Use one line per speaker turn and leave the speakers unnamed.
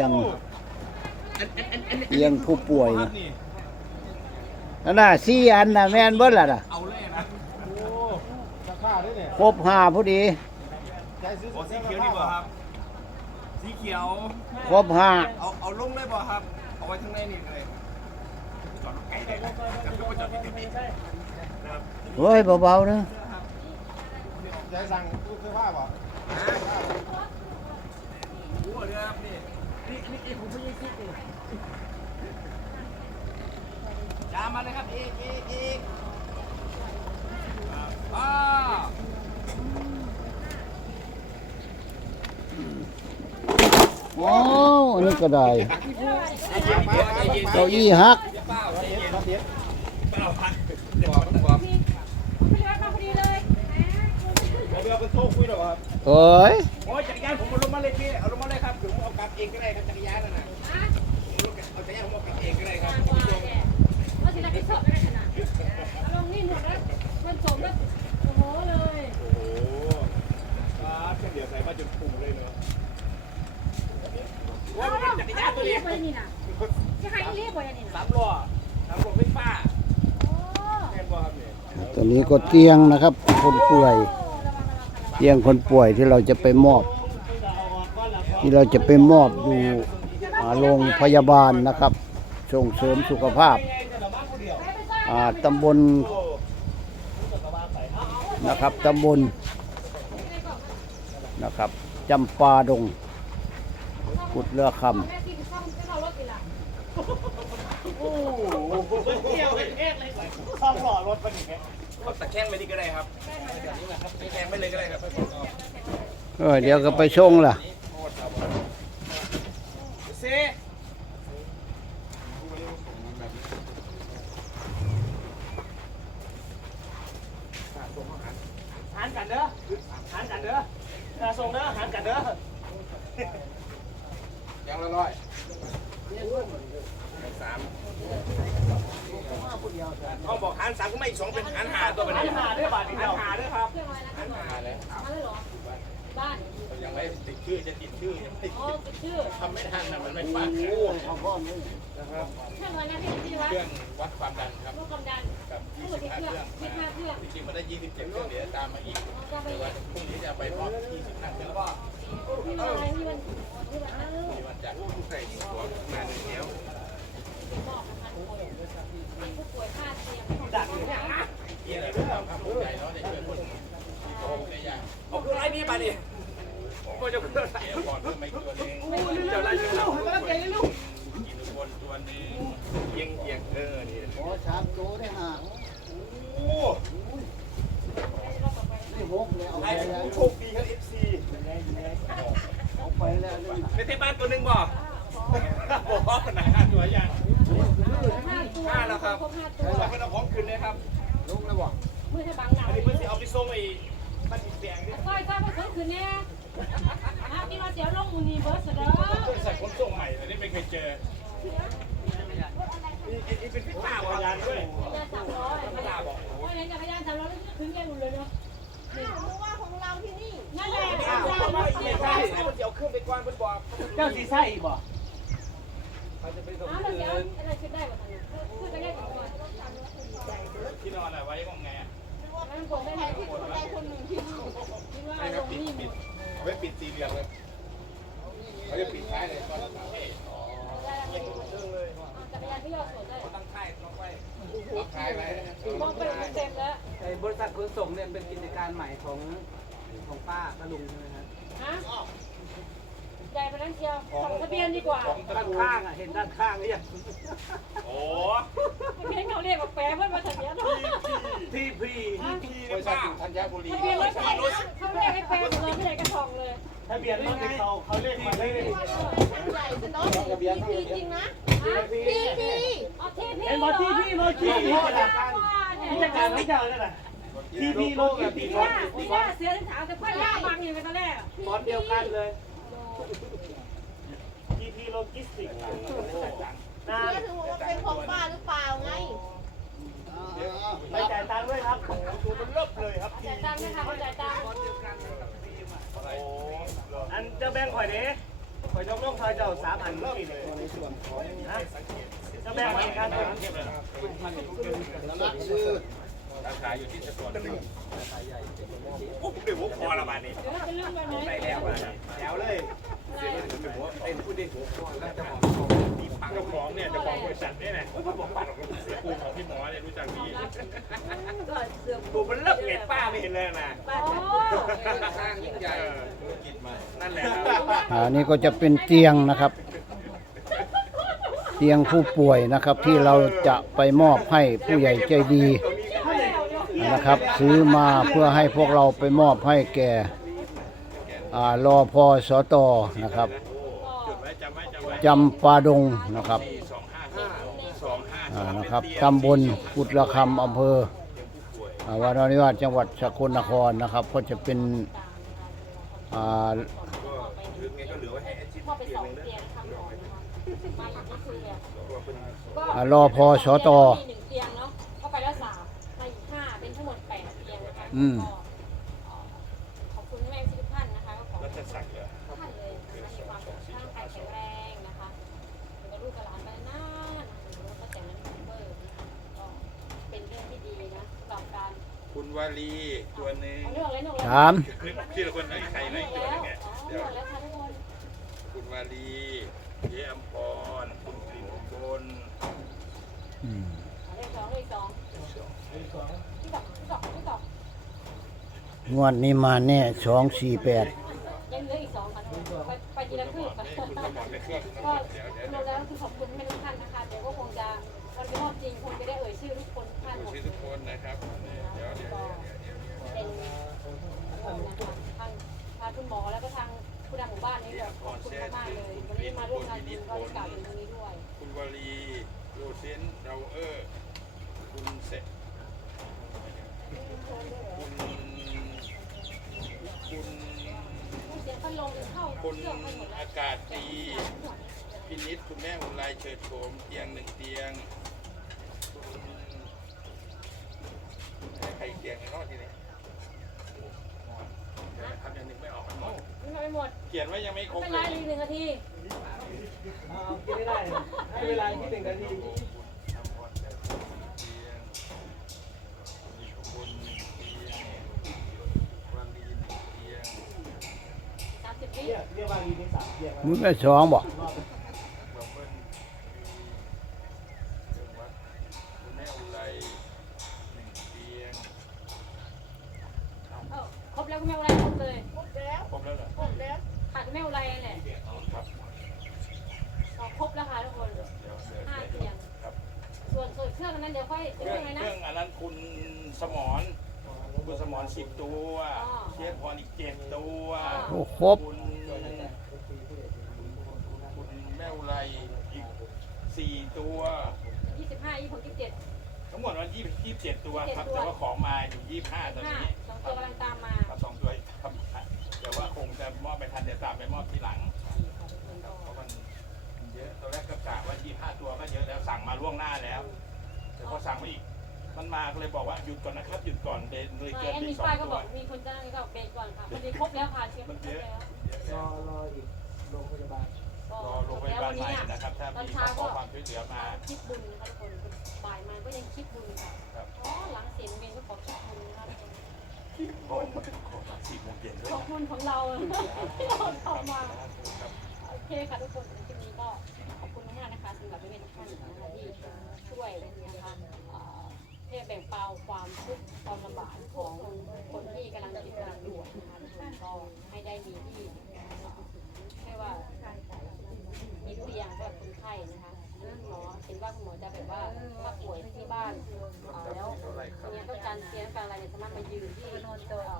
ยง
อันอันอันอัน
เตียงผู้ป่วย
ครั
นะ
บนี่
นั่นน่ะสี่อันน่ะแม่นเบิดล่ะน่ะ
เอาเลยนะ
โอ้ราคาด้วยเนี่ย
ครบห้าพอดี
ใจซื้อ
โอ้สีเขียวดีกว่าครับ สีเขียว
ครบห้า
เอาเอาลงได้บ่ครับ เอาไว้ข้างในนี่เลยจอดรถไกลเลยจับรถจอดที่ติด
เฮ้ยเบาๆนะ
ใจสั่งตู้เสื้อผ้าป่ะ
โอ้เด้อครับนี่
นี่นี่เอ้ผมไม่ได้คิดเลย
จามาเลยครับอีกอีกอีกอ่า
โอ้อันนี้ก็ได้
ใจเย็น
เก้าอี้ฮัก
เปล่าใจเย็น
รับเย็บ
เปล่าพักเดี๋ยวบอกต้องบอก
พี่วัดมาพอดีเลย
เดี๋ยวเป็นโชคคุยหรอครับ
เอ้ย
โอ้ยจักรยานผมเอาลงมาเลยพี่เอา อากลับเองก็ได้ครับจักรยานนั่นน่ะเอาจักรยานผมเอากลับเองก็ได้ครับ
ทางว่าเนี่ยว่าสิรับผิดชอบได้ขนาดลงนี่หนวดแล้วมันสมแล้วโอ้โหเลย
โอ้โหฟ้าแค่เดียวใส่มาจนปูเลยเนาะ
ว่ามันเป็นจักรยานตัว
เรี
นี้
ยบไปนี่นะจะให้เรียบไปนี่นะ
สามล้อสามล้อไฟฟ้า
โอ้
แม่นบ่ครับเนี่ย
ตัวนี้ก็เตียงนะครับ คนป่วย
ระวังระวังระวัง
เตียงคนป่วยที่เราจะไปมอบ ที่เราจะไปมอบอยู่อ่าโรงพยาบาลนะครับ ส่งเสริมสุขภาพอ่าตำบลนะครับตำบลนะครับจำปาดงกุดเรือค
แม่กินข้าวไม่เอารถไปละ
ซ่อมหล่อรถไปนี่แก
เอาตะแคงไปนี่ก็ได้ครับตะแคงไปเลยก็ได้ครับำ
เออเดี๋ยวก็ไปส่งล่ะ
เซ
หันกันเด้อหันกัน เด้อถ้าส่งเด้อหันกันเด้อ
ยังละร้อยสามเขาบอกหันสามก็ไม่อีกสองเป็นหันหาตัวไป
หัน
นี้
หาด้วยบาทนี่
หัน
เนาะ
หาด้วยครับ
เครื่องอะไรนะ
หันหาเลย
มาเลยเหรอบ้าน
ยังไม่ติดชื่อจะติดชื่อยังไม่
อ๋อติดชื่อ
ทำไม่ทันนะมันไม่ปัง
เครื่องอะไรนะพี่พี่วัด
เครื่องวัดความดันครับ
ลูกความดัน
กับ
ทั้งหมดกี่เครื่องยี่ห้าเครื่อง
จริงๆมันได้27เครื่องเดี๋ยวตามมาอีก
ก็ไป
แต่ว่าพรุ่งนี้จะไปมอบ20นั่งเครื่องก็
ที่วันอะไรที่วันที่วันอ้าว
มีวันจัดใส่หัวมาหนึ่งเดียว
บอกนะคะทุกคนมีผู้ป่วยค่าเตียง
ดักอยู่เนี่ย
เกี่ยอะไรเป็นความภาคภูมิใจเนาะได้ช่วยคนโตได้ยาก นี่มาดิก็จะเครื่องไอ้ก่อนเพิ่งไม่ตัวเองเจ้าไรเจ้าเรากินทุกคนตัวนึงเอียงเอียงเออนี่
ขอสามตัวได้ห้า
โอ้
นี่หกเลยเอา
ไป
แล้ว
โชคดีครับ FC
เอาไปแล้วนี่
ในเทบ้านตัวหนึ่งบ่บอกขนาดตัวย่าง
ห้า
แล้วครับ
ครบห้าตัว
เราเป็นเอาของคืนเลยครับ
ลุกแล้วบอก
มือให้บังหนา
อันนี้เพื่อนที่เอาไปส่งไอ้บ้านอีแดงนี่
ก้อยก้อยมาคืนคืนแน่ฮะพี่มาเสียวลงมูนีเบิร์สเด้อ
ใส่คนส่งใหม่แต่นี่ไม่เคยเจอนี่นี่เป็นพิต้าว่ะยานด้วย
ยาสามร้อยไม่ได้บอกโอ้ยจักรยานสามร้อยถึงแก่หมดเลยเนาะ
รู้ว่าของเราที่นี่
นั่นแหละ
ไม่ใช่ไม่ใช่มันเดี๋ยวขึ้นไปกว้างเป็นบ่อ
เจ้าสีไส้บ่
มันจะไปส่ง
อ้าวเราจะเอาอะไรคิดได้บ้างเนี่ยคือจะได้ก่อน
ที่นอนอะไว้ของไงอะ
มันผมได้ไหม
ที่คนใดคนหนึ่งที่นี่
คิดว่าล
รับ
ง
ปิด
นี่
ปิดเอาไว้ปิดสีเหลี่ยมเลยเขาจะปิดท้ายเลยตอนเสา
จักรยานที่ยอดสวนเลย
ตั้งค่ายต้องไปรับท้ายไว้
มองไปเต็มแล้ว
ไอ้บริษัทขนส่งเนี่ยเป็นกิจการใหม่ของของป้าป้าลุงใช่ไหมครับ
ฮะ ใหญ่ไปนั้นเชียวส่งทะเบียนดีกว่า
ของตะ
ด้าน
กู
ข้างอะเห็นด้านข้างหรือยัง
โอ้
ทะเบียนเขาเรียกว่าแปรเพื่อนมาทะเบียน
ทีพี
บริษัทอยู่ธัญบุรี
ทะเบียนรถเขาเรียกให้แปรหมดเลยไม่ได้กระทองเลย
ทะเบียนรถเขาเขาเลขมาเลย
ชั้นใหญ่จะต้องมีทีจริงนะ
ฮะ
ทีที
เอาทีพี
เห็นบ่ที่พี่รถขี่ที่กระดาษกิจการของเจ้านั่นแหละที่พี่รถกับ
พี่
พี่ร
ย่า
ถ
พี่ย่าเสือถึงถามแต่พ่อย่าบังอยู่กันตอนแรก
ฟอนต์เดียวกันเลย
ที่พี่โลจิสติกส์นาน
นี่ถึงว่าเป็นของป้าหรือเปล่าไง
ไปจ่ายตังค์ด้วยครับโอ้โหดูมันเลิศเลยครับ
จ่ายตังค์นะคะเขาจ่ายตังค์
อันเจ้าแบงค์ข่อยเด้ข่อยยกลงทอยเจ้าสามอันรอบอีกในส่วนของนะจะแบ่งมาอีกการเป็น
ราคาอยู่ที่สตวนโอ้โหเดี๋ยวผมพอละบาทนี้
เดี๋ยวเราจะเรื่องไปไหน
ได้แล้วมาแล้วเลย เต็มพูดดิเจ้าของเนี่ยเจ้าของบริษัทเนี่ยนะเขาบอกว่าเสียปูของพี่หมอเนี่ยรู้จักดีปูมันเลิกเห็นป้าไม่เห็นเลยนะ
โอ้
สร้างยิ่งใหญ่นั่นแหละ
อ่านี่ก็จะเป็นเตียงนะครับ เตียงผู้ป่วยนะครับที่เราจะไปมอบให้ผู้ใหญ่ใจดีนะครับ ซื้อมาเพื่อให้พวกเราไปมอบให้แก่ อ่ารอพอสตนะครับ
จุดไว้จำไว้จำไว้
จำปาดงนะครับ
สองห้าสองห้า
อ่านะครับตำบลกุดระคำอำเภออ่าวานอนิวาสจังหวัดสกลนครนะครับ ก็จะเป็นอ่า
คือไงก็เหลือไว้ให้ไอ้ชิ้น
พอไปสองเตียงทำหมอนนะคะมาหลังนี่คือแบบก็
อ่ารอพอสต
มีหนึ่งเตียงเนาะเข้าไปแล้วสามมาอีกห้าเป็นทั้งหมดแปดเตียงนะคะ
อืม
วาลีตั
วหนึ่ง
เอาเรื่องอะไรเรื่องอะไร
ถาม
นึกออกชื่อละคนไหนใครไหน
เรื่อง
ตัว
แล้ว
นึงไง
อ๋อ
เดี๋ยว
เรื่องแล้วค่ะทุกคน
คุณวาลีเยอัมพรคุณกลิ่นบน
อืม
เลขสองเลขสองที่สองที่สองที่สอง
งวดนี้มาแน่สองสี่แปด
ยังเหลืออีกสองค่ะทุกคนไปไปทีละครึ่งค่ะ
คุณสมรในเครื่อง
ก็รวมแล้วคือขอบคุณให้ทุ นะคะทางทางคุณหมอแล้วก็ทางผู้นำหมู่บ้านนี่ก็ขอบคุณมากๆเลยวันนี้มาร่วมงานจริงก็ได้กล่าวถึงตรงนี้ด้วย
คุณวาลีโรเซนเราเออร์คุณเสร็จคุณคุณ
เสียงพัดลมเข้า
คุณ
รื่องไปหมดแล้ว
อากาศดีพินิษคุณแม่อุไรเชิดโฉมเตียงหนึ่งเตียงใครเตียงในรอบที่นี้ทำอย่างนึงไม่ออกมันหมด
นี่มาไม่ หมด
เขียนไว้ยังไม่ครบ
ไม่เป็น
เล
ไร
ย
อีกหนึ่งนาที
เอากินได้ให้เวลาที่หนึ่งนาที
ทำก่อนแค่เตียงมีขบวนหนึ่งเตียงวันดีหนึ่งเตียง
สามสิบวิ
เรียกเรียกว่ามีในสามเรียก
มึงได้สองบอก
บับเบิ้ลมีจังหวัดคุณแม่อุไรหนึ่งเตียง
เออครบแล้วคุณแม่อุไร
แม่
อุไรแหละ
ครับ
อ๋อครบแล้วค่ะทุกคน
เดี๋ยวเดี๋ยว
ห้า
เดี๋ยว
เตียง
ครับ
ส่วนส่วนเครื่องนั้นเดี๋ยวค่อย
เค
เรื่
รื่
อ
องง
อะไร
เค
นะ
รื่องอันนั้นคุณสมรคุณสมรสิบตัว
อ๋อ
เชียร์พรอีกเจ็ดตัว
โอ้ครบ
คุณคุณแม่อุไรอีกสี่ตัว
ยี่สิบห้ายี่สิบหกยี่สิบเจ็ด
ทั้งหมดวันยี่ยี่สิบเจ็ดตัวครับ
27ตัว
แต่ว่าของมาอยู่ยี่สิบห้าตอน
ห้า
นี้
สองตัวกำลังตามมา
ครับสองตัวครับ แต่ว่าคงจะมอบไปทันเดี๋ยวตามไปมอบทีหลังเพราะมันเยอะตอนแรกก็กะว่ายี่ห้าตัวก็เยอะแล้วสั่งมาล่วงหน้าแล้ว แต่พอสั่งมาอีก มันมาก็เลยบอกว่าหยุดก่อนนะครับหยุดก่อนเลยเลย
ใช่
เกิน
แอด
ไป
มิน
สอง
ป้ายก็
ตั
บ
ว
อกมีคนจ้างนี่ก็เบรกก่อนค่ะมันดีครบแล้วค่ะเช็คคร
มัน
บ
เยอะ
แล้ว
เยอะ
ร
แล้ว
อรออีกโรงพยาบาล
ก็
รอโรงพ
แล้
ยาวบา
วั
ล
น
ให
นี้
ม่นะครับ ถ้า
ตอน
มี
เช้า
ข
ก็
อความช่วยเหลือมา
คิดบุญนะคะทุกคนบ่ายมาก็ยังคิดบุญค่ะ
ครับ
อ๋อหลังเสียงเมนก็ขอคิดบุญนะคะทุกคน
โอ้โหสี่โมงเย็นด้วย
ขอบคุณของเราที่เราทำมาโอเคค่ะทุกคนในคลิปนี้ก็ขอบคุณมากๆนะคะสำหรับพี่เมย์ทุกท่านนะคะที่ช่วยนะคะเอ่อที่จะแบ่งเบาความทุกข์ความลำบากของคนที่กำลังติดกำลังด่วนนะคะทุกคนก็ให้ได้มีที่เอ่อให้ว่ามีเตียงสำหรับคนไข้นะคะหมอเห็นว่าคุณหมอจะแบบว่าถ้าป่วยที่บ้านแล้วเนี่ยต้องการเตียงต้องการอะไรเนี่ยสามารถมายืนที่เอ่อ